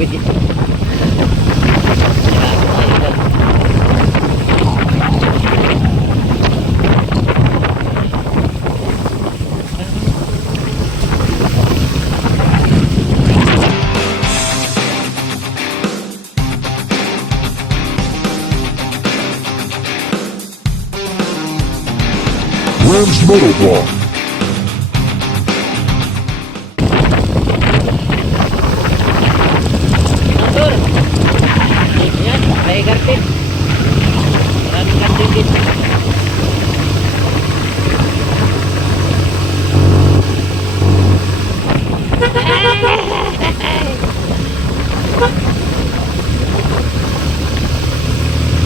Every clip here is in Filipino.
Na yun. Motovlog. Motor. Yan, may garden. Maraming garden dito.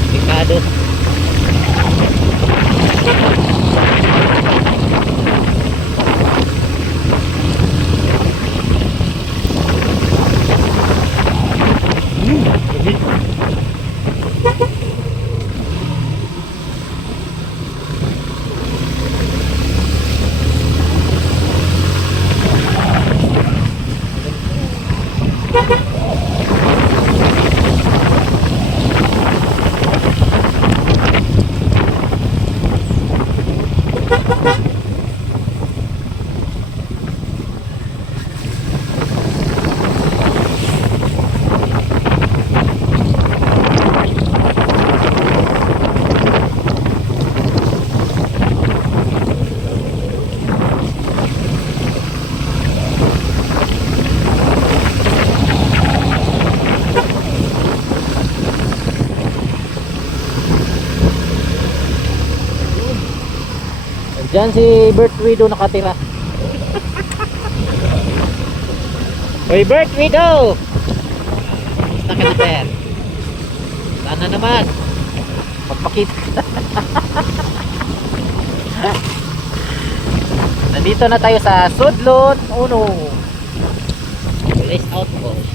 Picado. Diyan si Bert Widow nakatira. Hoy Bert Widow! Gusto ka na sir? Sana naman. Magpakita. Nandito na tayo sa Sudlon Uno. Police outpost.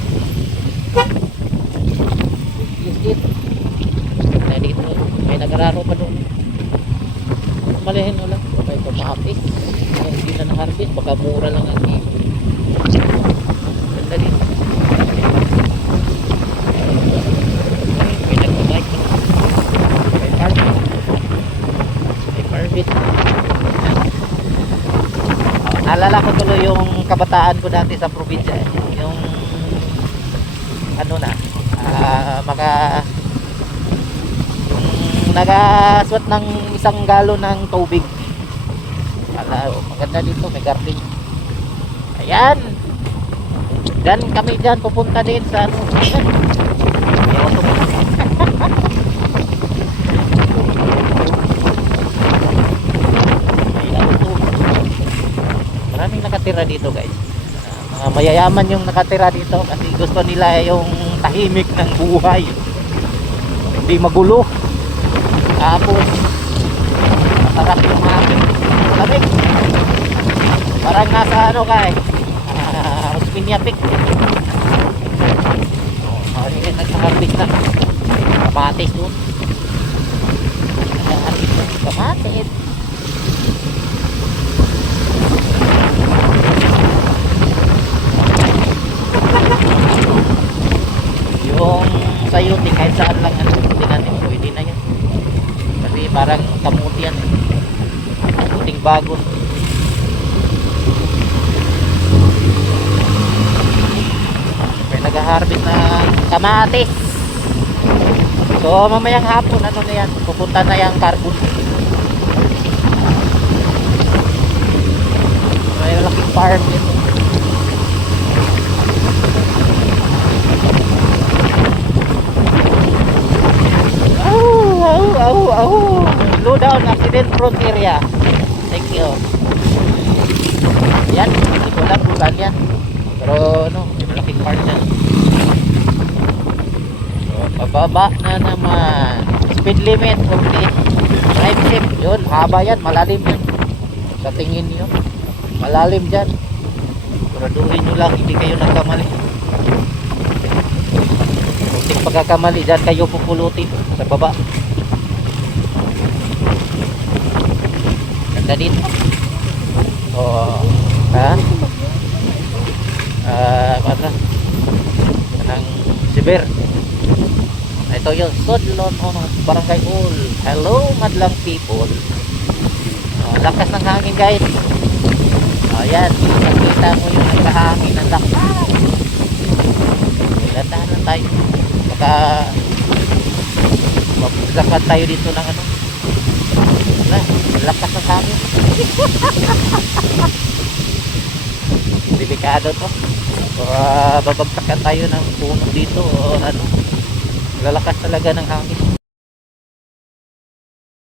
Use it. Na dito. May nagararo pa doon. Malihin mo lang. Baka ito maapis. Kaya hindi na na-harvest. Baka mura lang ang kilo. Ganda dito. May nagpabike na. May carpet. May naalala ko tuloy yung kabataan ko dati sa probinsya. eh. Yung ano na, ah, maka yung nagaswat ng isang galon ng tubig. Ala, oh, maganda dito, may garden. Ayan. Dan kami diyan pupunta din sa ano. May auto. May auto. Maraming nakatira dito, guys. Ah, mga mayayaman yung nakatira dito kasi gusto nila yung tahimik ng buhay. Hindi magulo. Tapos, masarap yung hangin. Lamig. Parang nasa ano eh. Uh, Osminia Peak. Oh, hindi nagsakarpis na. Kamatis doon. Na kamatis. Saan lang ano, hindi natin pwede na yan. Kasi parang kamuti yan. Kamuting bagon. May nag-harvest na kamatis. So mamayang hapon ano na yan, pupunta na yung carbon. May malaking farm dito. Area. Thank you. Yan, hindi ko lang kung yan. Pero ano, may malaking part yan. So, pababa na naman. Speed limit, 40. Drive safe, yun, haba yan, malalim yan. Sa tingin nyo, malalim dyan. Siguraduhin nyo lang, hindi kayo nagkamali. Kunting pagkakamali dyan kayo pupulutin sa baba. Ganda dito. Oo. Ha? Ah, uh, ano? Kanang Si Ber. Ito yung Sodlon Ono Barangay Hall. Hello, madlang people. Oh, lakas ng hangin guys. Oh, yan. Nakita mo yung nagkahangin ng lakas. Landahan lang tayo. Baka maglakad tayo dito ng ano. Wala, lakas ng hangin. Delikado to. Uh, babagsakan tayo ng puno dito o ano. Lalakas talaga ng hangin.